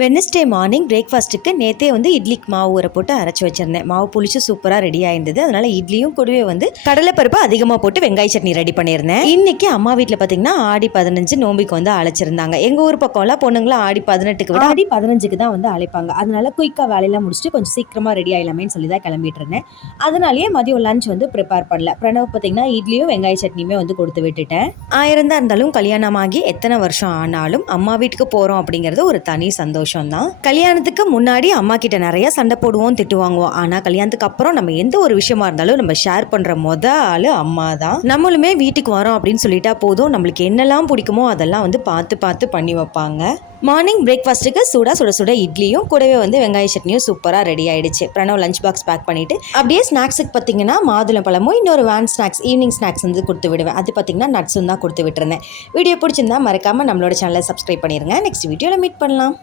Wednesday morning பிரேக்ஃபாஸ்ட்டுக்கு நேற்றே வந்து இட்லிக்கு மாவு ஊற போட்டு அரைச்சி வச்சிருந்தேன். மாவு புளிச்சு சூப்பராக ரெடி ஆயிருந்தது. அதனால இட்லியும் கூடவே வந்து கடலைப்பருப்பு அதிகமாக போட்டு வெங்காய சட்னி ரெடி பண்ணியிருந்தேன். இன்னைக்கு அம்மா வீட்டில் பார்த்தீங்கன்னா ஆடி 15 நோம்பிக்கு வந்து அழைச்சிருந்தாங்க. எங்கள் ஊர் பக்கம்லாம் பொண்ணுங்களாம் ஆடி 18க்கு விட ஆடி 15க்கு தான் வந்து அழைப்பாங்க. அதனால குயிக்காக வேலையெல்லாம் முடிச்சுட்டு கொஞ்சம் சீக்கிரமாக ரெடி ஆகலாமேன்னு சொல்லி தான் கிளம்பிட்டு இருந்தேன். அதனாலேயே மதியம் லஞ்ச் வந்து ப்ரிப்பேர் பண்ணல. பிரணவ் பார்த்தீங்கன்னா இட்லியும் வெங்காய சட்னியுமே வந்து கொடுத்து விட்டுட்டேன். ஆயிரம் தான் இருந்தாலும் கல்யாணமாகி எத்தனை வருஷம் ஆனாலும் அம்மா வீட்டுக்கு போகிறோம் அப்படிங்கிறது ஒரு தனி சந்தோஷம் தான். கல்யாணத்துக்கு முன்னாடி அம்மா கிட்ட நிறைய சண்டை போடுவோம், திட்டு வாங்குவோம். ஆனா கல்யாணத்துக்கு அப்புறம் நம்ம எந்த ஒரு விஷயமா இருந்தாலும் நம்ம ஷேர் பண்ற ஆளு அம்மா தான். நம்மளுமே வீட்டுக்கு வரோம் அப்படின்னு சொல்லிட்டா போதும், நம்மளுக்கு என்னெல்லாம் பிடிக்குமோ அதெல்லாம் வந்து பார்த்து பார்த்து பண்ணி வைப்பாங்க. மார்னிங் பிரேக்ஃபாஸ்ட்டுக்கு சுட சுட சுட இட்லியும் கூடவே வந்து வெங்காய சட்னியும் சூப்பராக ரெடி ஆயிடுச்சு. பிரணவ் லஞ்ச் பாக்ஸ் பேக் பண்ணிட்டு அப்படியே ஸ்நாக்ஸுக்கு பார்த்தீங்கன்னா மாதுளம் பழமும் இன்னொரு வேன் ஸ்நாக்ஸ் ஈவினிங் ஸ்நாக்ஸ் வந்து கொடுத்து விடுவேன். அது பார்த்தீங்கன்னா நட்ஸும் தான் கொடுத்து விட்டுருந்தேன். வீடியோ பிடிச்சிருந்தா மறக்காம நம்மளோட சேனலை சப்ஸ்கிரைப் பண்ணிருங்க. நெக்ஸ்ட் வீடியோவில் மீட் பண்ணலாம்.